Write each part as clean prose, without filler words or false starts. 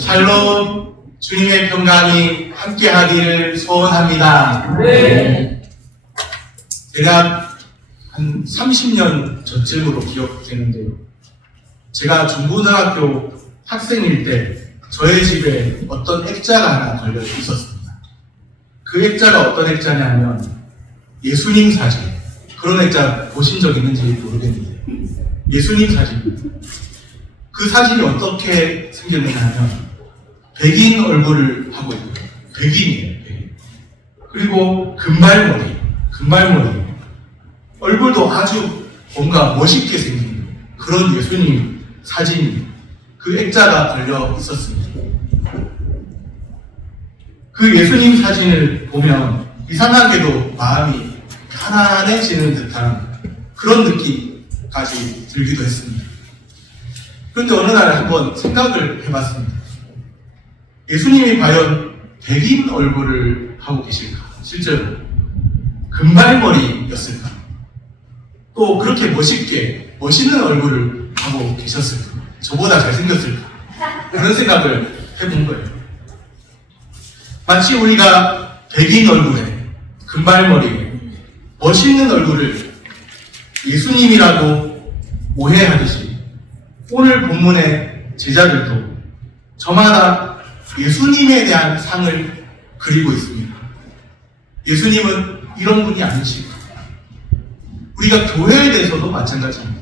샬롬, 주님의 평강이 함께하기를 소원합니다. 네. 대략 한 30년 전쯤으로 기억되는데요. 제가 중고등학교 학생일 때 저의 집에 어떤 액자가 하나 걸려 있었습니다. 그 액자가 어떤 액자냐면 예수님 사진. 그런 액자 보신 적 있는지 모르겠는데 예수님 사진. 그 사진이 어떻게 생겼느냐 하면 백인 얼굴을 하고 있고요. 백인이에요. 백인. 그리고 금발머리. 얼굴도 아주 뭔가 멋있게 생긴 그런 예수님 사진, 그 액자가 걸려 있었습니다. 그 예수님 사진을 보면 이상하게도 마음이 편안해지는 듯한 그런 느낌까지 들기도 했습니다. 그런데 어느 날 한번 생각을 해봤습니다. 예수님이 과연 백인 얼굴을 하고 계실까? 실제로 금발머리였을까? 또 그렇게 멋있는 얼굴을 하고 계셨을까? 저보다 잘생겼을까? 그런 생각을 해본 거예요. 마치 우리가 백인 얼굴에, 금발머리에, 멋있는 얼굴을 예수님이라고 오해하듯이 오늘 본문의 제자들도 저마다 예수님에 대한 상을 그리고 있습니다. 예수님은 이런 분이 아니시고 우리가 교회에 대해서도 마찬가지입니다.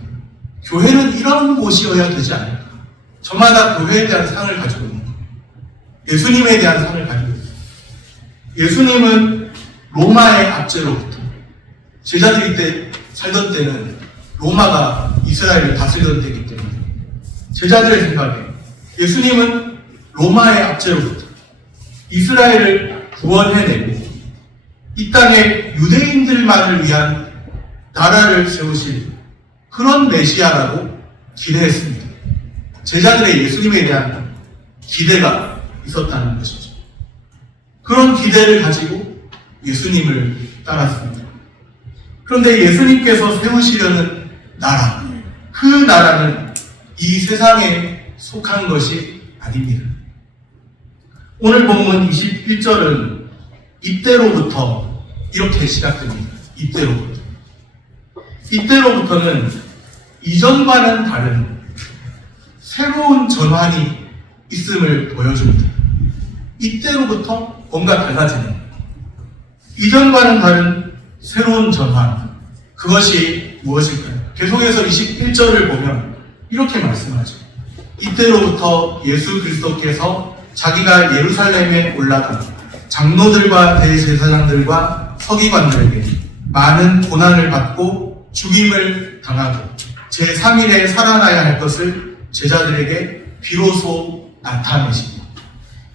교회는 이런 곳이어야 되지 않을까. 저마다 교회에 대한 상을 가지고 있는 거예요. 예수님에 대한 상을 가지고 있어요. 예수님은 로마의 압제로부터 제자들이 때 살던 때는 로마가 이스라엘을 다스리던 때이기 때문에 제자들의 생각에 예수님은 로마의 압제로부터 이스라엘을 구원해내고 이 땅에 유대인들만을 위한 나라를 세우실 그런 메시아라고 기대했습니다. 제자들의 예수님에 대한 기대가 있었다는 것이죠. 그런 기대를 가지고 예수님을 따랐습니다. 그런데 예수님께서 세우시려는 나라, 그 나라는 이 세상에 속한 것이 아닙니다. 오늘 본문 21절은 이때로부터 이렇게 시작됩니다. 이때로부터는 이전과는 다른 새로운 전환이 있음을 보여줍니다. 이때로부터 뭔가 달라지는 이전과는 다른 새로운 전환, 그것이 무엇일까요? 계속해서 21절을 보면 이렇게 말씀하죠. 이때로부터 예수 그리스도께서 자기가 예루살렘에 올라가 장로들과 대제사장들과 서기관들에게 많은 고난을 받고 죽임을 당하고 제3일에 살아나야 할 것을 제자들에게 비로소 나타내십니다.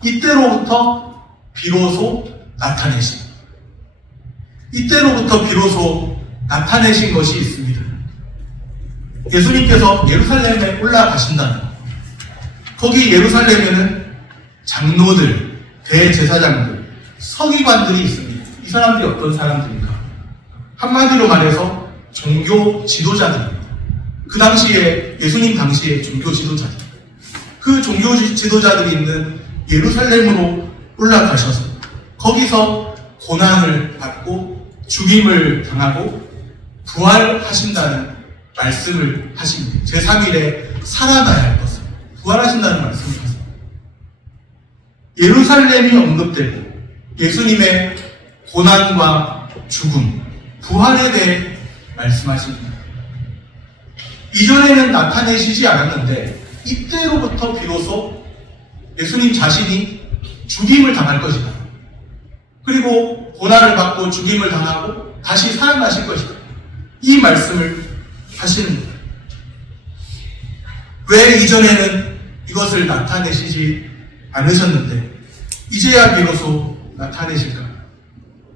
이때로부터 비로소 나타내십니다. 이때로부터 비로소 나타내신 것이 있습니다. 예수님께서 예루살렘에 올라가신다는 것. 거기 예루살렘에는 장로들, 대제사장들, 서기관들이 있습니다. 이 사람들이 어떤 사람들인가? 한마디로 말해서 종교 지도자들입니다. 그 당시에, 예수님 당시에 종교 지도자들. 그 종교 지도자들이 있는 예루살렘으로 올라가셔서 거기서 고난을 받고 죽임을 당하고 부활하신다는 말씀을 하십니다. 제3일에 살아나야 할 것을 부활하신다는 말씀을 하십니다. 예루살렘이 언급되고 예수님의 고난과 죽음, 부활에 대해 말씀하십니다. 이전에는 나타내시지 않았는데 이때로부터 비로소 예수님 자신이 죽임을 당할 것이다. 그리고 고난을 받고 죽임을 당하고 다시 살아나실 것이다. 이 말씀을 하시는 거예요. 왜 이전에는 이것을 나타내시지 않으셨는데 이제야 비로소 나타내실까?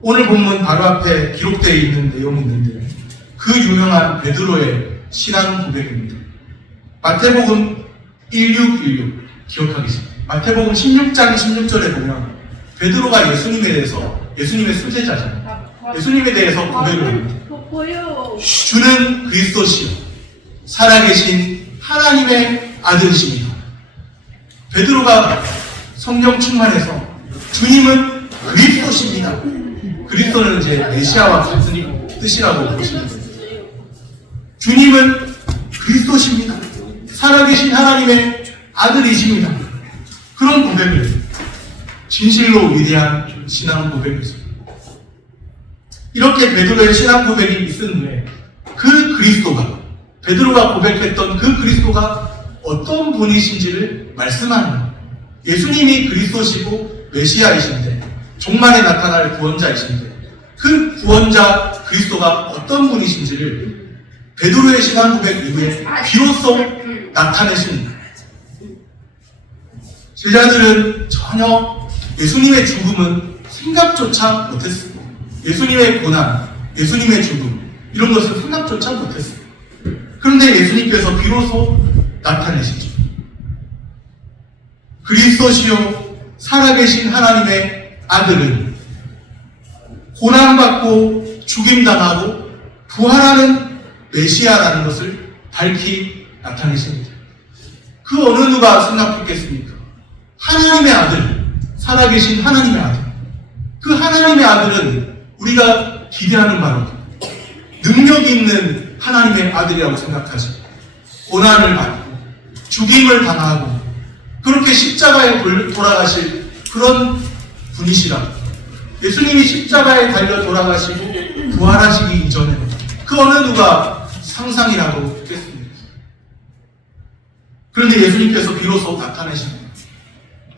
오늘 본문 바로 앞에 기록되어 있는 내용이 있는데 그 유명한 베드로의 신앙 고백입니다. 마태복음 1616 기억하기 쉽습니다. 마태복음 16장 16절에 보면 베드로가 예수님에 대해서, 예수님의 수제자잖아요. 예수님에 대해서 고백을 합니다. 주는 그리스도시요 살아계신 하나님의 아들이십니다. 베드로가 성령 충만해서 주님은 그리스도십니다. 그리스도는 이제 메시아와 같은 뜻이라고 보시면 됩니다. 주님은 그리스도십니다. 살아계신 하나님의 아들이십니다. 그런 고백을 진실로 위대한 신앙 고백이죠. 이렇게 베드로의 신앙 고백이 있은 후에 그 그리스도가 베드로가 고백했던 그 그리스도가 어떤 분이신지를 말씀하는 예수님이 그리스도시고 메시아이신데 종말에 나타날 구원자이신데 그 구원자 그리스도가 어떤 분이신지를 베드로의 신앙 고백 이후에 비로소 나타내십니다. 제자들은 전혀 예수님의 죽음은 생각조차 못했습니다. 예수님의 고난, 예수님의 죽음 이런 것을 생각조차 못했습니다. 그런데 예수님께서 비로소 나타내시죠. 그리스도시요 살아계신 하나님의 아들은 고난받고 죽임당하고 부활하는 메시아라는 것을 밝히 나타내십니다. 그 어느 누가 생각했겠습니까? 하나님의 아들, 살아계신 하나님의 아들. 그 하나님의 아들은 우리가 기대하는 바로 능력 있는 하나님의 아들이라고 생각하죠. 고난을 받고 죽임을 당하고 그렇게 십자가에 돌아가실 그런 분이시라. 예수님이 십자가에 달려 돌아가시고 부활하시기 이전에 그 어느 누가 상상이라고 했겠습니까? 그런데 예수님께서 비로소 나타내십니다.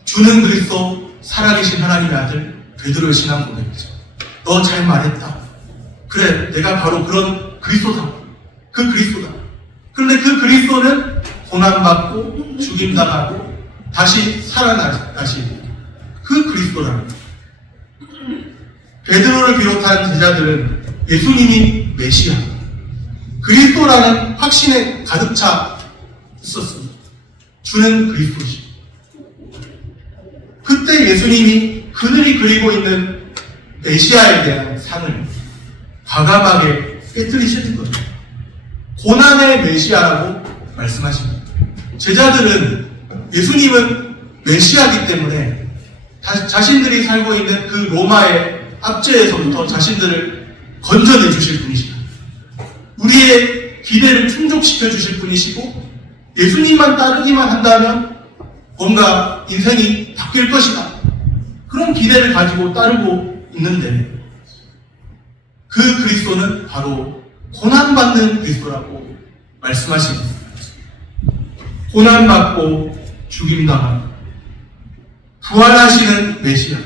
주는 그리스도 살아계신 하나님의 아들 베드로의 신앙 고백이죠. 너 잘 말했다. 그래, 내가 바로 그런 그리스도다. 그 그리스도다. 그런데 그 그리스도는 고난받고 죽임당하고 다시 살아나시 그 그리스도라는 거예요. 베드로를 비롯한 제자들은 예수님이 메시아, 그리스도라는 확신에 가득 차 있었습니다. 주는 그리스도시. 그때 예수님이 그들이 그리고 있는 메시아에 대한 상을 과감하게 깨뜨리시는 거예요. 고난의 메시아라고 말씀하십니다. 제자들은 예수님은 메시아이기 때문에 자신들이 살고 있는 그 로마의 압제에서부터 자신들을 건져내 주실 분이시다. 우리의 기대를 충족시켜 주실 분이시고 예수님만 따르기만 한다면 뭔가 인생이 바뀔 것이다. 그런 기대를 가지고 따르고 있는데 그 그리스도는 바로 고난받는 그리스도라고 말씀하십니다. 고난받고 죽임당하고 부활하시는 메시아.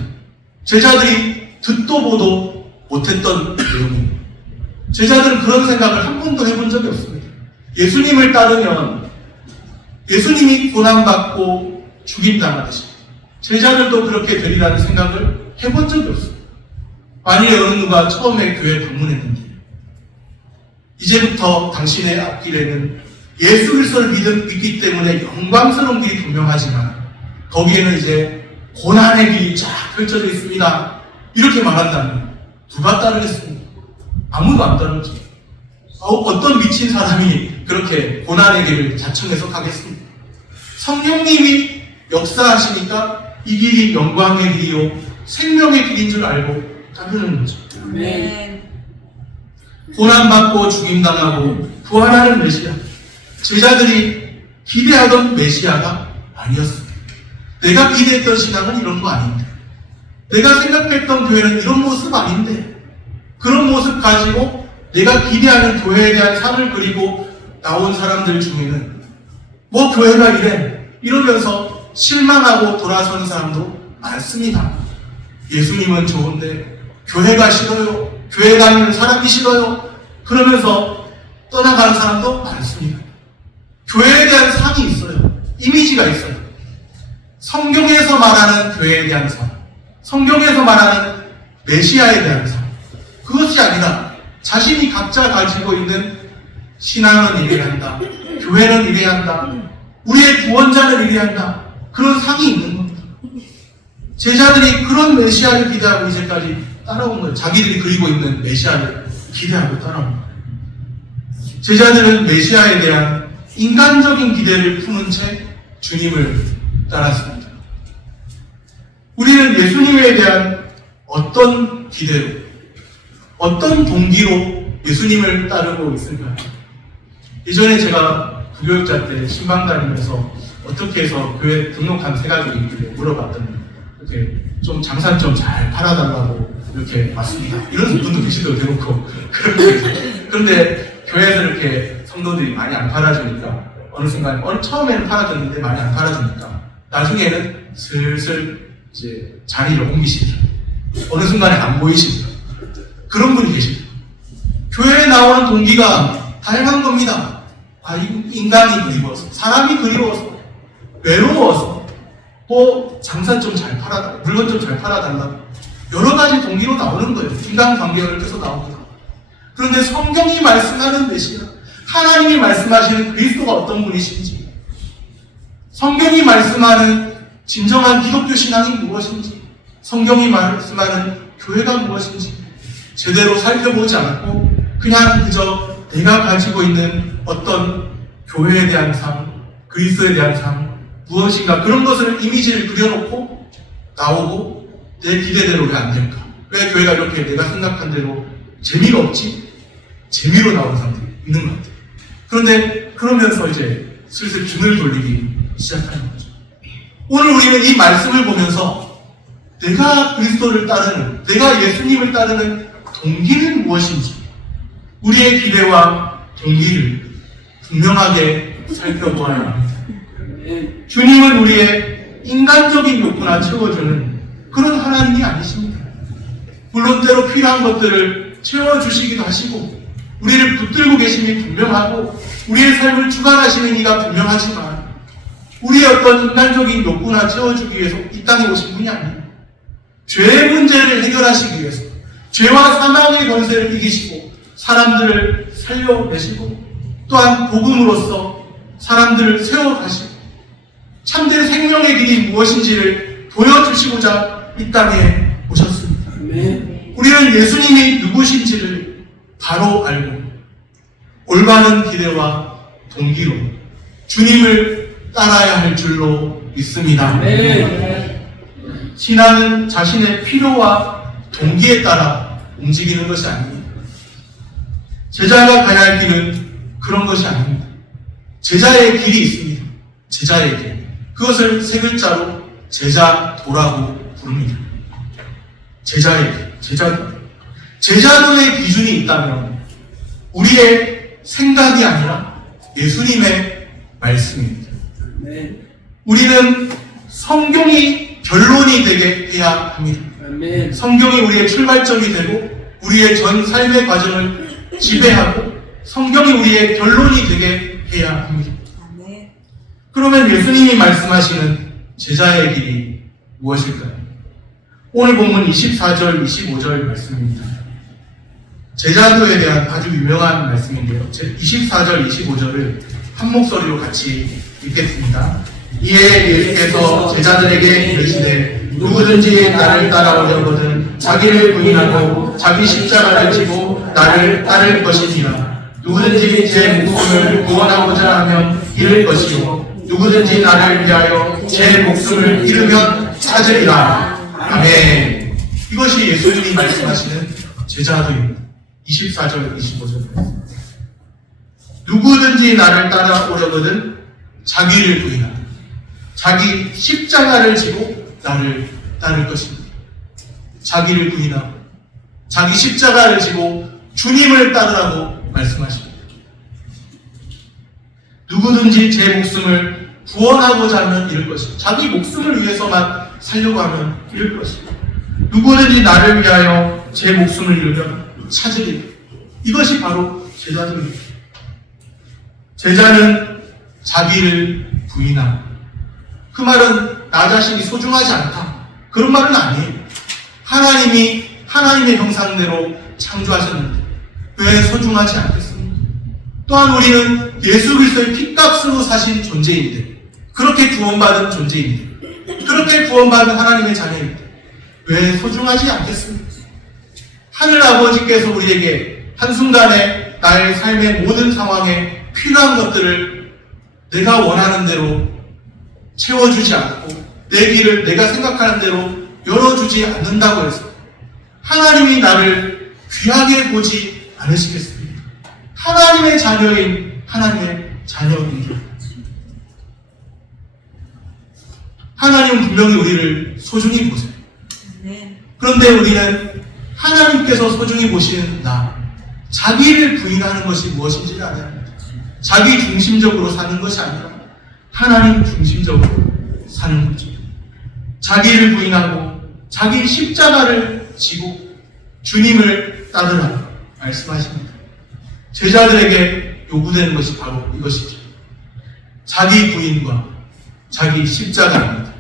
제자들이 듣도 보도 못했던 내용입니다. 제자들은 그런 생각을 한 번도 해본 적이 없습니다. 예수님을 따르면 예수님이 고난받고 죽임당하듯이 제자들도 그렇게 되리라는 생각을 해본 적이 없습니다. 만일에 어느 누가 처음에 교회 방문했는데 이제부터 당신의 앞길에는 예수 그리스도를 믿기 때문에 영광스러운 길이 분명하지만 거기에는 이제 고난의 길이 쫙 펼쳐져 있습니다. 이렇게 말한다면 누가 따르겠습니까? 아무도 안 따르죠. 어떤 미친 사람이 그렇게 고난의 길을 자청해서 가겠습니까? 성령님이 역사하시니까 이 길이 영광의 길이요 생명의 길인 줄 알고 따르는 거죠. 네. 고난받고 죽임당하고 부활하는 메시아. 제자들이 기대하던 메시아가 아니었습니다. 내가 기대했던 신앙은 이런 거 아닌데, 내가 생각했던 교회는 이런 모습 아닌데, 그런 모습 가지고 내가 기대하는 교회에 대한 상을 그리고 나온 사람들 중에는 뭐 교회가 이래 이러면서 실망하고 돌아서는 사람도 많습니다. 예수님은 좋은데 교회가 싫어요. 교회 다니는 사람이 싫어요. 그러면서 떠나가는 사람도 많습니다. 교회에 대한 상이 있어요. 이미지가 있어요. 성경에서 말하는 교회에 대한 상, 성경에서 말하는 메시아에 대한 상, 그것이 아니라 자신이 각자 가지고 있는 신앙은 이래야 한다, 교회는 이래야 한다, 우리의 구원자는 이래야 한다, 그런 상이 있는 겁니다. 제자들이 그런 메시아를 기대하고 이제까지 따라온 거예요. 자기들이 그리고 있는 메시아를 기대하고 따라온 거예요. 제자들은 메시아에 대한 인간적인 기대를 품은 채 주님을 따랐습니다. 우리는 예수님에 대한 어떤 기대로, 어떤 동기로 예수님을 따르고 있을까요? 예전에 제가 부교육자 때 신방 다니면서 어떻게 해서 교회 등록한 생각이 있길래 물어봤더니 이렇게 좀 장사 좀 잘 팔아달라고 이렇게 왔습니다. 이런 분도 계시도 대놓고 그런데 교회에서 이렇게 성도들이 많이 안 팔아주니까 어느 순간 처음에는 팔아줬는데 많이 안 팔아주니까 나중에는 슬슬 이제 자리를 옮기시더라고요. 어느 순간에 안 보이시더라고요. 그런 분이 계십니다. 교회에 나오는 동기가 다양한 겁니다. 인간이 그리워서, 사람이 그리워서, 외로워서, 뭐 장사 좀 잘 팔아달라, 물건 좀 잘 팔아달라, 여러 가지 동기로 나오는 거예요. 인간관계를 껴서 나오기도 하고. 그런데 성경이 말씀하는 메시아, 하나님이 말씀하시는 그리스도가 어떤 분이신지, 성경이 말씀하는 진정한 기독교 신앙이 무엇인지, 성경이 말씀하는 교회가 무엇인지 제대로 살펴보지 않고 그냥 그저 내가 가지고 있는 어떤 교회에 대한 삶, 그리스도에 대한 삶, 무엇인가 그런 것을 이미지를 그려놓고 나오고 내 기대대로 왜 안 될까? 왜 교회가 이렇게 내가 생각한 대로 재미가 없지? 재미로 나오는 사람들이 있는 것 같아요. 그런데 그러면서 이제 슬슬 등을 돌리기 시작하는 거죠. 오늘 우리는 이 말씀을 보면서 내가 그리스도를 따르는, 내가 예수님을 따르는 동기는 무엇인지 우리의 기대와 동기를 분명하게 살펴보아야 합니다. 주님은 우리의 인간적인 욕구나 채워주는 그런 하나님이 아니십니다. 물론 때로 필요한 것들을 채워주시기도 하시고 우리를 붙들고 계심이 분명하고 우리의 삶을 주관하시는 이가 분명하지만 우리의 어떤 인간적인 욕구나 채워주기 위해서 이 땅에 오신 분이 아니에요. 죄의 문제를 해결하시기 위해서 죄와 사망의 권세를 이기시고 사람들을 살려내시고 또한 복음으로써 사람들을 세워가시고 참된 생명의 길이 무엇인지를 보여주시고자 이 땅에 오셨습니다. 우리는 예수님이 누구신지를 바로 알고 올바른 기대와 동기로 주님을 따라야 할 줄로 믿습니다. 신앙은 자신의 필요와 동기에 따라 움직이는 것이 아닙니다. 제자가 가야 할 길은 그런 것이 아닙니다. 제자의 길이 있습니다. 제자의 길. 그것을 세 글자로 제자도라고 부릅니다. 제자의 길. 제자도. 제자도의 기준이 있다면 우리의 생각이 아니라 예수님의 말씀입니다. 우리는 성경이 결론이 되게 해야 합니다. 성경이 우리의 출발점이 되고 우리의 전 삶의 과정을 지배하고 성경이 우리의 결론이 되게 해야 합니다. 그러면 예수님이 말씀하시는 제자의 길이 무엇일까요? 오늘 본문 24절, 25절 말씀입니다. 제자도에 대한 아주 유명한 말씀인데요. 24절, 25절을 한 목소리로 같이 읽겠습니다. 이에 예수께서 제자들에게 이르시되 누구든지 나를 따라오려거든 자기를 부인하고 자기 십자가를 지고 나를 따를 것이니라. 누구든지 제 목숨을 구원하고자 하면 잃을 것이요 누구든지 나를 위하여 제 목숨을 잃으면 찾으리라. 아멘. 이것이 예수님이 말씀하시는 제자도입니다. 24절, 25절. 누구든지 나를 따라오려거든 자기를 부인하고 자기 십자가를 지고 나를 따를 것입니다. 자기를 부인하고 자기 십자가를 지고 주님을 따르라고 말씀하십니다. 누구든지 제 목숨을 구원하고자 하면 잃을 것입니다. 자기 목숨을 위해서만 살려고 하면 잃을 것입니다. 누구든지 나를 위하여 제 목숨을 잃으면 찾으리라. 이것이 바로 제자들입니다. 제자는 자기를 부인하고 그 말은 나 자신이 소중하지 않다. 그런 말은 아니에요. 하나님이 하나님의 형상대로 창조하셨는데 왜 소중하지 않겠습니까? 또한 우리는 예수 그리스도의 핏값으로 사신 존재인데 그렇게 구원받은 존재인데 그렇게 구원받은 하나님의 자녀인데 왜 소중하지 않겠습니까? 하늘 아버지께서 우리에게 한순간에 나의 삶의 모든 상황에 필요한 것들을 내가 원하는 대로 채워주지 않고 내 길을 내가 생각하는 대로 열어주지 않는다고 해서 하나님이 나를 귀하게 보지 않으시겠습니까? 하나님의 자녀인 하나님의 자녀입니다. 하나님은 분명히 우리를 소중히 보세요. 그런데 우리는 하나님께서 소중히 보시는 나, 자기를 부인하는 것이 무엇인지를 알아야 합니다. 자기 중심적으로 사는 것이 아니라 하나님 중심적으로 사는 거죠. 자기를 부인하고 자기 십자가를 지고 주님을 따르라 말씀하십니다. 제자들에게 요구되는 것이 바로 이것이죠. 자기 부인과 자기 십자가입니다.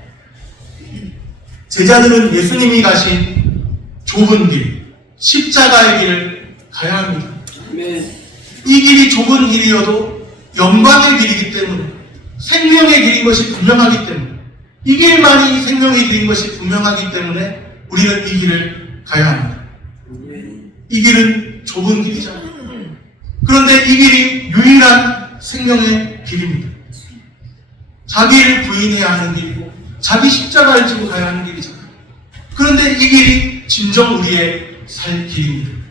제자들은 예수님이 가신 좁은 길, 십자가의 길을 가야 합니다. 이 길이 좁은 길이어도 영광의 길이기 때문에, 생명의 길인 것이 분명하기 때문에, 이 길만이 생명의 길인 것이 분명하기 때문에 우리는 이 길을 가야 합니다. 이 길은 좁은 길이잖아요. 그런데 이 길이 유일한 생명의 길입니다. 자기를 부인해야 하는 길이고 자기 십자가를 지고 가야 하는 길이잖아요. 그런데 이 길이 진정 우리의 살 길입니다.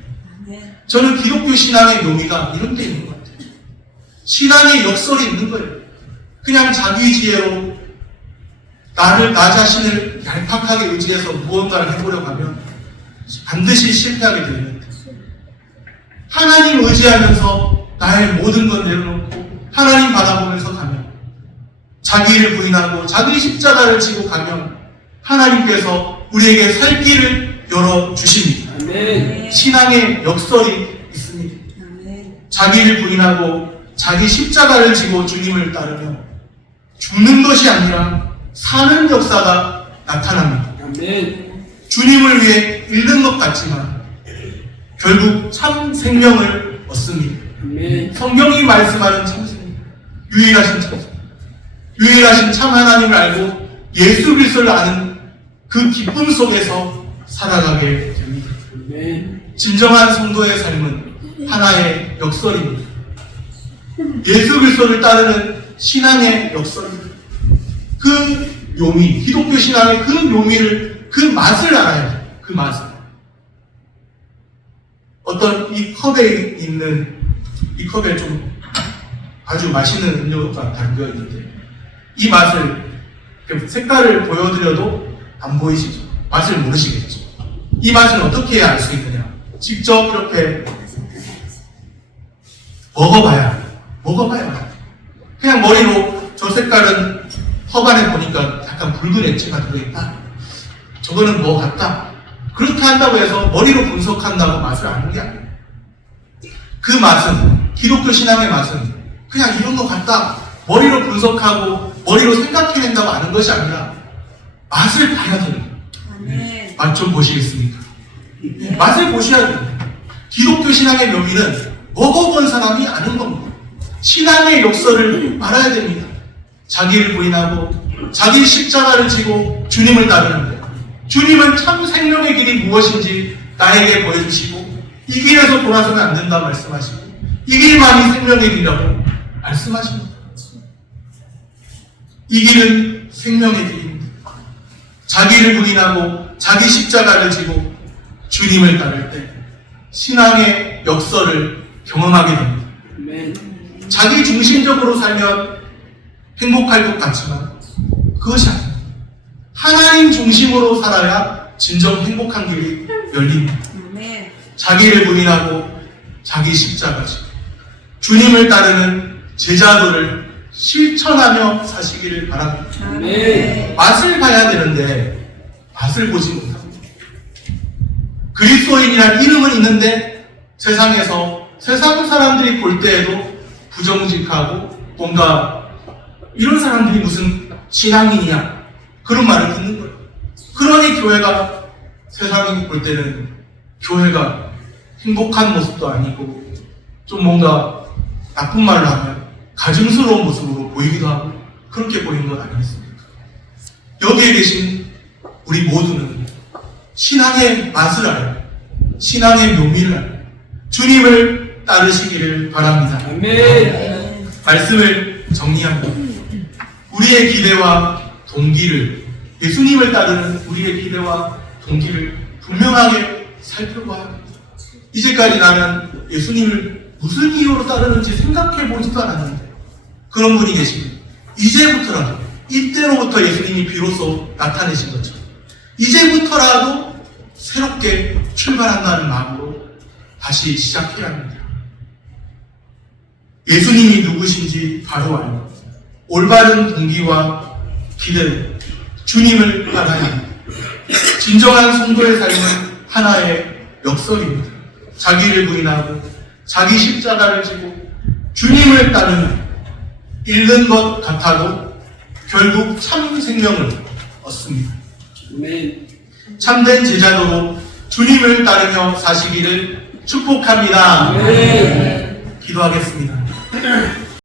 저는 기독교 신앙의 묘미가 이런 게 있는 것 같아요. 신앙의 역설이 있는 거예요. 그냥 자기 지혜로 나 자신을 얄팍하게 의지해서 무언가를 해보려고 하면 반드시 실패하게 됩니다. 하나님 의지하면서 나의 모든 것 내려놓고 하나님 바라보면서 가면, 자기를 부인하고 자기 십자가를 지고 가면 하나님께서 우리에게 살 길을 열어주십니다. 아멘. 신앙의 역설이 있습니다. 자기를 부인하고 자기 십자가를 지고 주님을 따르면 죽는 것이 아니라 사는 역사가 나타납니다. 아멘. 주님을 위해 잃는 것 같지만 결국 참 생명을 얻습니다. 아멘. 성경이 말씀하는 참 생명, 유일하신 참 생명, 유일하신 참 하나님을 알고 예수 그리스도를 아는 그 기쁨 속에서 살아가게 됩니다. 아멘. 진정한 성도의 삶은 하나의 역설입니다. 예수 그리스도를 따르는 신앙의 역설입니다. 그 묘미, 기독교 신앙의 그 묘미를, 그 맛을 알아야 돼요. 그 맛을. 어떤 이 컵에 있는, 이 컵에 좀 아주 맛있는 음료가 담겨 있는데, 이 맛을, 색깔을 보여드려도 안 보이시죠? 맛을 모르시겠죠? 이 맛을 어떻게 해야 알 수 있느냐? 직접 이렇게 먹어봐야 알아요. 그냥 머리로 저 색깔은 컵 안에 보니까 약간 붉은 액체가 들어있다. 저거는 뭐 같다. 그렇게 한다고 해서 머리로 분석한다고 맛을 아는 게 아니에요. 그 맛은, 기독교 신앙의 맛은 그냥 이런 것 같다. 머리로 분석하고 머리로 생각해낸다고 아는 것이 아니라 맛을 봐야 됩니다. 맛 좀 보시겠습니까? 맛을 보셔야 됩니다. 기독교 신앙의 묘미는 먹어본 사람이 아는 겁니다. 신앙의 역설을 알아야 됩니다. 자기를 부인하고 자기 십자가를 지고 주님을 따르는데, 주님은 참 생명의 길이 무엇인지 나에게 보여주시고 이 길에서 돌아서면 안 된다 말씀하시고 이 길만이 생명의 길이라고 말씀하십니다. 이 길은 생명의 길입니다. 자기를 부인하고 자기 십자가를 지고 주님을 따를 때 신앙의 역설을 경험하게 됩니다. 아멘. 자기 중심적으로 살면 행복할 것 같지만 그것이 아닙니다. 하나님 중심으로 살아야 진정 행복한 길이 열립니다. 자기를 부인하고 자기 십자가 지고 주님을 따르는 제자도를 실천하며 사시기를 바랍니다. 아멘. 맛을 봐야 되는데 맛을 보지 못합니다. 그리스도인이란 이름은 있는데 세상에서 세상 사람들이 볼 때에도 부정직하고 뭔가 이런 사람들이 무슨 신앙인이냐 그런 말을 듣는 거예요. 그러니 교회가 세상이 볼 때는 교회가 행복한 모습도 아니고 좀 뭔가 나쁜 말을 하면 가증스러운 모습으로 보이기도 하고 그렇게 보이는 것 아니겠습니까? 여기에 계신 우리 모두는 신앙의 맛을 알아요. 신앙의 묘미를 알아요. 주님을 따르시기를 바랍니다. 아멘. 말씀을 정리합니다. 우리의 기대와 동기를, 예수님을 따르는 우리의 기대와 동기를 분명하게 살펴봐야 합니다. 이제까지 나는 예수님을 무슨 이유로 따르는지 생각해 보지도 않았는데 그런 분이 계십니다. 이제부터라도, 이때로부터 예수님이 비로소 나타내신 것처럼 이제부터라도 새롭게 출발한다는 마음으로 다시 시작해야 합니다. 예수님이 누구신지 바로 알고 올바른 동기와 기대로 주님을 따라야 합니다. 진정한 성도의 삶은 하나의 역설입니다. 자기를 부인하고 자기 십자가를 지고 주님을 따르면 잃는 것 같아도 결국 참 생명을 얻습니다. 아멘. 참된 제자도로 주님을 따르며 사시기를 축복합니다. 아멘. 기도하겠습니다.